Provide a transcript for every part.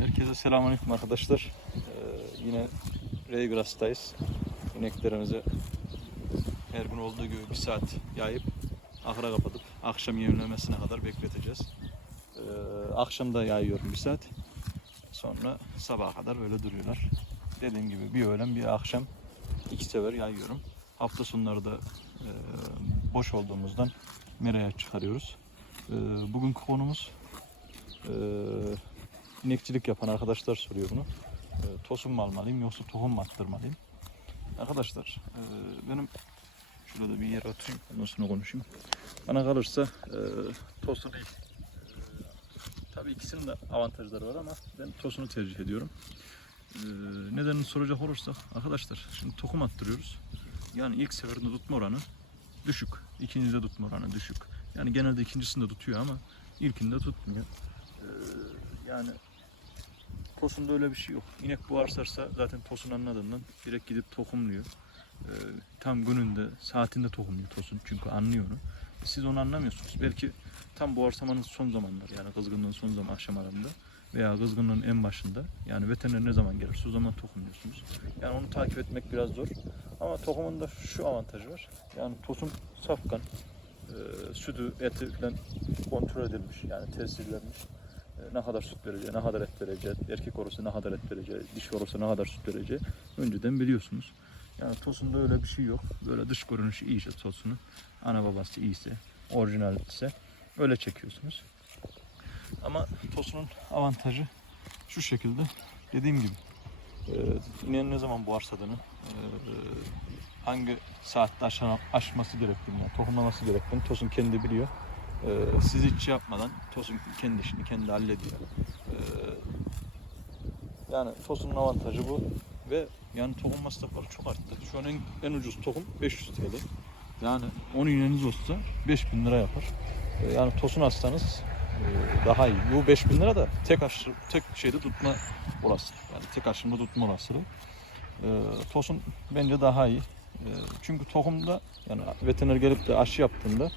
Herkese selamünaleyküm arkadaşlar. Ee, yine Raygrass'tayız. İneklerimizi her gün olduğu gibi bir saat yayıp ahıra kapatıp akşam yemlemesine kadar bekleteceğiz. Ee, akşam da yayıyorum bir saat. Sonra sabaha kadar böyle duruyorlar. Dediğim gibi bir öğlen bir akşam iki sefer yayıyorum. Hafta sonları da e, boş olduğumuzdan meraya çıkarıyoruz. Ee, bugünkü konumuz e, inekçilik yapan arkadaşlar soruyor bunu. E, tosun mu almalıyım yoksa tohum mu attırmalıyım? Arkadaşlar e, benim şurada bir yere oturayım ondan sonra konuşayım. Bana kalırsa e, tosun değil. E, tabii ikisinin de avantajları var ama ben tosunu tercih ediyorum. E, nedenini soracak olursak arkadaşlar şimdi tohum attırıyoruz. Yani ilk seferinde tutma oranı düşük. İkincide tutma oranı düşük. Yani genelde ikincisinde tutuyor ama ilkinde tutmuyor. Ee, yani tosunda öyle bir şey yok. İnek buğarsarsa zaten tosun anladığından direkt gidip tohumluyor. Ee, tam gününde, saatinde tohumluyor tosun çünkü anlıyor onu. Siz onu anlamıyorsunuz. Belki tam buğarsamanın son zamanları yani kızgınlığın son zaman aşamalarında veya kızgınlığın en başında yani veteriner ne zaman gelir o zaman tohumluyorsunuz. Yani onu takip etmek biraz zor. Ama tohumun da şu avantajı var. Yani tosun safkan, e, sütü, eti falan kontrol edilmiş yani tesirlenmiş. E, ne kadar süt vereceği, ne kadar et vereceği, erkek olursa ne kadar et vereceği, dişi olursa ne kadar süt vereceği önceden biliyorsunuz. Yani tosunda öyle bir şey yok. Böyle dış görünüşü iyiyse tosunu, ana babası iyiyse, orijinal ise öyle çekiyorsunuz. Ama tosunun avantajı şu şekilde dediğim gibi e, ne zaman buharsadığını, e, hangi saatte aşa- aşması gerektiğini, yani tohumlaması gerektiğini tosun kendi biliyor. E, siz hiç şey yapmadan tosun kendi işini kendi hallediyor. E, yani tosunun avantajı bu ve yani tohum masrafları çok arttı. Şu an en, en ucuz tohum 500 TL. Yani 10 ineğiniz olsa 5000 lira yapar. E, yani tosun alsanız e, daha iyi. Bu 5000 lira da tek aşı, tek şeyde tutma olasılığı. Yani tek aşımda tutma olasılığı. E, tosun bence daha iyi. E, çünkü tohumda yani veteriner gelip de aşı yaptığında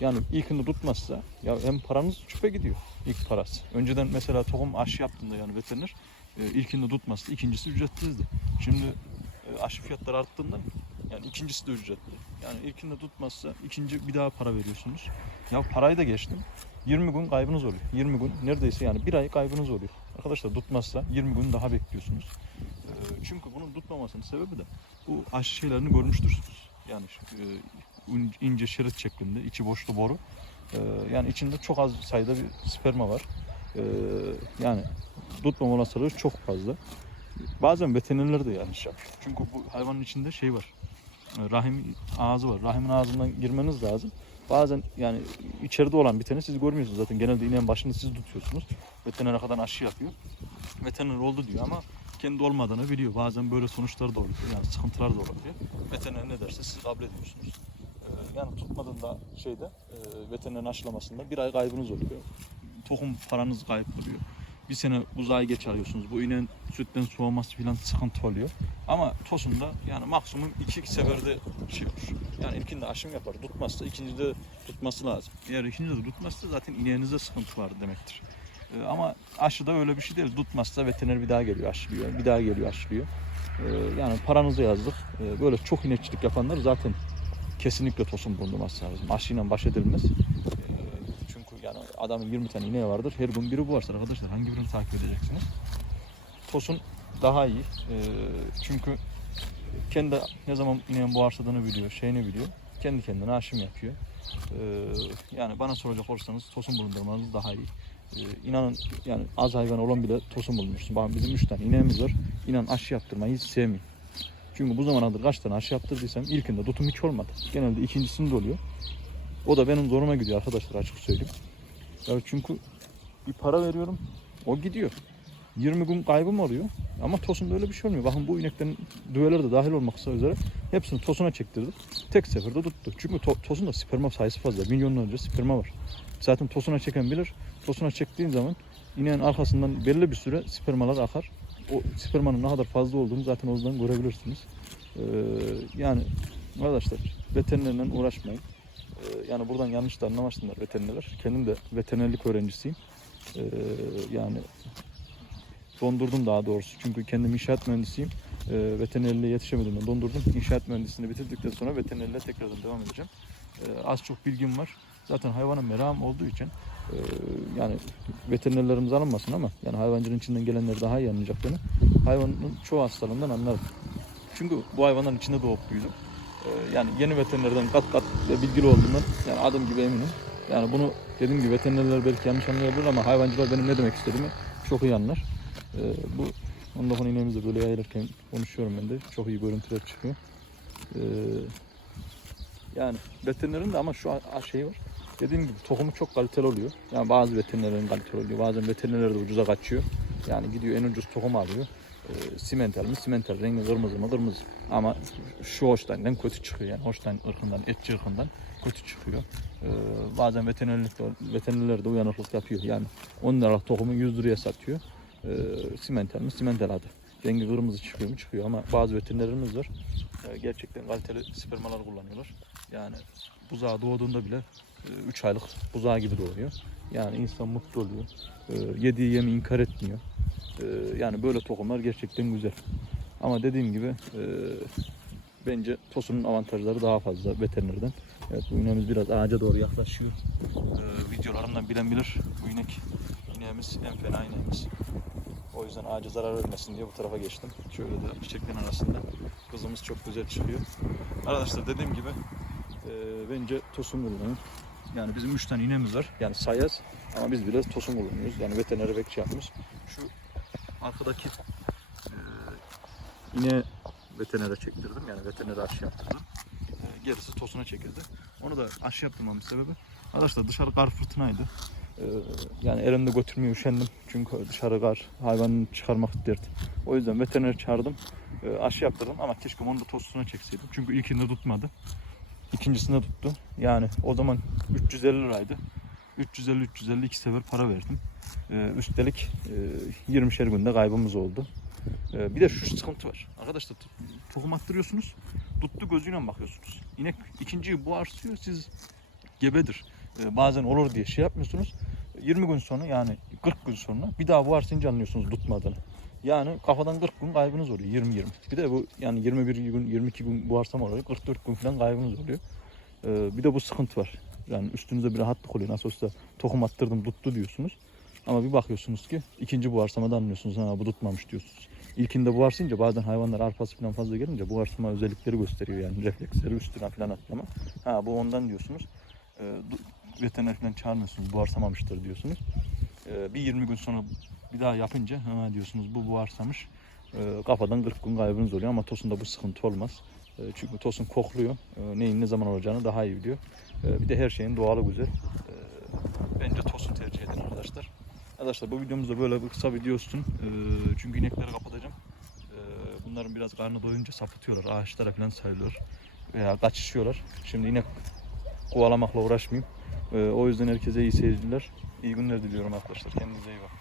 yani ilkinde tutmazsa ya hem paranız çöpe gidiyor ilk parası. Önceden mesela tohum aşı yaptığında yani veteriner e, ilkinde tutmazsa ikincisi ücretsizdi. Şimdi e, aşı fiyatları arttığından yani ikincisi de ücretli. Yani ilkinde tutmazsa ikinci bir daha para veriyorsunuz. Ya parayı da geçtim. 20 gün kaybınız oluyor. 20 gün neredeyse yani bir ay kaybınız oluyor. Arkadaşlar tutmazsa 20 gün daha bekliyorsunuz. Ee, çünkü bunun tutmamasının sebebi de bu aşı şeylerini görmüştürsünüz. Yani e, ince şerit şeklinde içi boşlu boru. Ee, yani içinde çok az sayıda bir sperma var. Ee, yani tutmama olasılığı çok fazla. Bazen veterinerler de yanlış yapıyor. Çünkü bu hayvanın içinde şey var. e, Rahim ağzı var. Rahimin ağzından girmeniz lazım. Bazen yani içeride olan biteni siz görmüyorsunuz zaten. Genelde ineğin başını siz tutuyorsunuz. Veteriner kadar aşı yapıyor. Veteriner oldu diyor ama kendi olmadığını biliyor. Bazen böyle sonuçlar da oluyor. Yani sıkıntılar da olabiliyor. Veteriner ne derse siz kabul ediyorsunuz. Yani tutmadığında şeyde e, veterinerin aşılamasında bir ay kaybınız oluyor. Tohum paranız kayıp oluyor. Bir sene uzağa geç alıyorsunuz. Bu ineğin sütten soğuması falan sıkıntı oluyor. Ama tosunda yani maksimum iki seferde şey olur. Yani ilkinde aşım yapar. Tutmazsa ikincide tutması lazım. Eğer ikincide de tutmazsa zaten ineğinizde sıkıntı var demektir. Ee, ama aşıda öyle bir şey değil. Tutmazsa veteriner bir daha geliyor aşılıyor. Bir daha geliyor aşılıyor. Ee, yani paranızı yazdık. Ee, böyle çok inekçilik yapanlar zaten kesinlikle tosun bulunması lazım. Aşıyla baş edilmez. Ee, çünkü yani adamın 20 tane ineği vardır. Her gün biri bu varsa arkadaşlar hangi birini takip edeceksiniz? Tosun daha iyi. Ee, çünkü kendi ne zaman ineğin boğarsadığını biliyor, şeyini biliyor. Kendi kendine aşım yapıyor. Ee, yani bana soracak olursanız tosun bulundurmanız daha iyi. İnanın yani az hayvan olan bile tosun bulunmuşsun. Bakın bizim 3 tane ineğimiz var. İnan aşı yaptırmayı hiç sevmiyorum. Çünkü bu zamana kadar kaç tane aşı yaptırdıysam ilkinde tutum hiç olmadı. Genelde ikincisinde oluyor. O da benim zoruma gidiyor arkadaşlar açık söyleyeyim. Ya çünkü bir para veriyorum o gidiyor. 20 gün kaybım oluyor. Ama tosunda öyle bir şey olmuyor. Bakın bu ineklerin düveleri de dahil olmak üzere hepsini tosuna çektirdik. Tek seferde tuttu. Çünkü to, tosunda sperma sayısı fazla. Milyonlarca sperma var. Zaten tosuna çeken bilir. Tosuna çektiğin zaman ineğin arkasından belli bir süre spermalar akar. O spermanın ne kadar fazla olduğunu zaten o yüzden görebilirsiniz. Ee, yani arkadaşlar veterinerle uğraşmayın. Ee, yani buradan yanlış da anlamasınlar veterinerler. Kendim de veterinerlik öğrencisiyim. Ee, yani dondurdum daha doğrusu. Çünkü kendim inşaat mühendisiyim. E, veterinerliğe yetişemediğimden dondurdum. İnşaat mühendisliğini bitirdikten sonra veterinerliğe tekrardan devam edeceğim. E, az çok bilgim var. Zaten hayvana merakım olduğu için e, yani veterinerlerimiz alınmasın ama yani hayvancının içinden gelenler daha iyi anlayacak beni. Hayvanın çoğu hastalığından anlarım. Çünkü bu hayvanların içinde doğup büyüdüm. E, yani yeni veterinerden kat kat bilgili olduğumdan yani adım gibi eminim. Yani bunu dediğim gibi veterinerler belki yanlış anlayabilir ama hayvancılar benim ne demek istediğimi çok iyi anlar. E, bu 19 iğnemizde böyle yayılırken konuşuyorum ben de. Çok iyi görüntüler çıkıyor. E, yani veterinerin de ama şu şey var. Dediğim gibi tohumu çok kaliteli oluyor. Yani bazı veterinerlerin kaliteli oluyor. Bazen veterinerler de ucuza kaçıyor. Yani gidiyor en ucuz tohum alıyor. E, simental mi? Simental. Rengi kırmızı mı? Kırmızı. Ama şu hoştan kötü çıkıyor yani. Hoştan ırkından, etçi ırkından kötü çıkıyor. E, bazen veterinerlik veterinerler de uyanıklık yapıyor. Yani 10 liralık tohumu 100 liraya satıyor. E, simental mi? Simental adı. Rengi kırmızı çıkıyor mu? Çıkıyor ama bazı veterinerlerimiz var. E, gerçekten kaliteli spermalar kullanıyorlar. Yani buzağı doğduğunda bile 3 aylık buzağı gibi doğuyor. Yani insan mutlu oluyor. E, yediği yemi inkar etmiyor. E, yani böyle tohumlar gerçekten güzel. Ama dediğim gibi e, bence tosunun avantajları daha fazla veterinerden. Evet bu ineğimiz biraz ağaca doğru yaklaşıyor. E, videolarımdan bilen bilir. Bu inek ineğimiz en fena ineğimiz. O yüzden ağaca zarar vermesin diye bu tarafa geçtim. Şöyle de çiçeklerin arasında. Kızımız çok güzel çıkıyor. Arkadaşlar dediğim gibi e, bence tosun kullanın. Yani bizim 3 tane iğnemiz var. Yani sayaz ama biz biraz tosun kullanıyoruz. Yani veterinere bekçi yapmış. Şu arkadaki e, iğne veterinere çektirdim. Yani veterinere aşı yaptırdım. E, gerisi tosuna çekildi. Onu da aşı yaptırmamın sebebi arkadaşlar dışarı kar fırtınaydı. E, yani elimde götürmeye üşendim. Çünkü dışarı kar hayvanı çıkarmak dert. O yüzden veteriner çağırdım. E, aşı yaptırdım ama keşke onu da tosuna çekseydim. Çünkü ilkinde tutmadı. İkincisinde tuttu. Yani o zaman 350 liraydı. 350-350 iki sefer para verdim. Ee, üstelik e, 20'şer günde kaybımız oldu. Ee, bir de şu sıkıntı var. Arkadaşlar tohum attırıyorsunuz. Tuttu gözüyle bakıyorsunuz. İnek ikinciyi buğarsıyor siz gebedir. Ee, bazen olur diye şey yapmıyorsunuz. 20 gün sonra yani 40 gün sonra bir daha buğarsınca anlıyorsunuz tutmadığını. Yani kafadan 40 gün kaybınız oluyor 20-20. Bir de bu yani 21 gün 22 gün buğarsam oluyor 44 gün falan kaybınız oluyor. Ee, bir de bu sıkıntı var. Yani üstünüze bir rahatlık oluyor. Nasıl olsa tohum attırdım tuttu diyorsunuz. Ama bir bakıyorsunuz ki ikinci buharsamada anlıyorsunuz. Ha bu tutmamış diyorsunuz. İlkinde buharsınca bazen hayvanlar arpası falan fazla gelince buharsama özellikleri gösteriyor yani refleksleri üstüne falan atlama. Ha bu ondan diyorsunuz. Ee, veteriner falan çağırmıyorsunuz buharsamamıştır diyorsunuz. Ee, bir 20 gün sonra bir daha yapınca ha diyorsunuz bu buharsamış. Ee, kafadan 40 gün kaybınız oluyor ama tosunda bu sıkıntı olmaz. Ee, çünkü tosun kokluyor. Ee, neyin ne zaman olacağını daha iyi biliyor. Ee, bir de her şeyin doğalı güzel. Ee, bence tosun tercih edin arkadaşlar. Arkadaşlar bu videomuzda böyle bir kısa video olsun. Ee, çünkü inekleri kapatacağım. Ee, bunların biraz karnı doyunca sapıtıyorlar. Ağaçlara falan sayılıyor. Veya kaçışıyorlar. Şimdi inek kovalamakla uğraşmayayım. Ee, o yüzden herkese iyi seyirciler. İyi günler diliyorum arkadaşlar. Kendinize iyi bakın.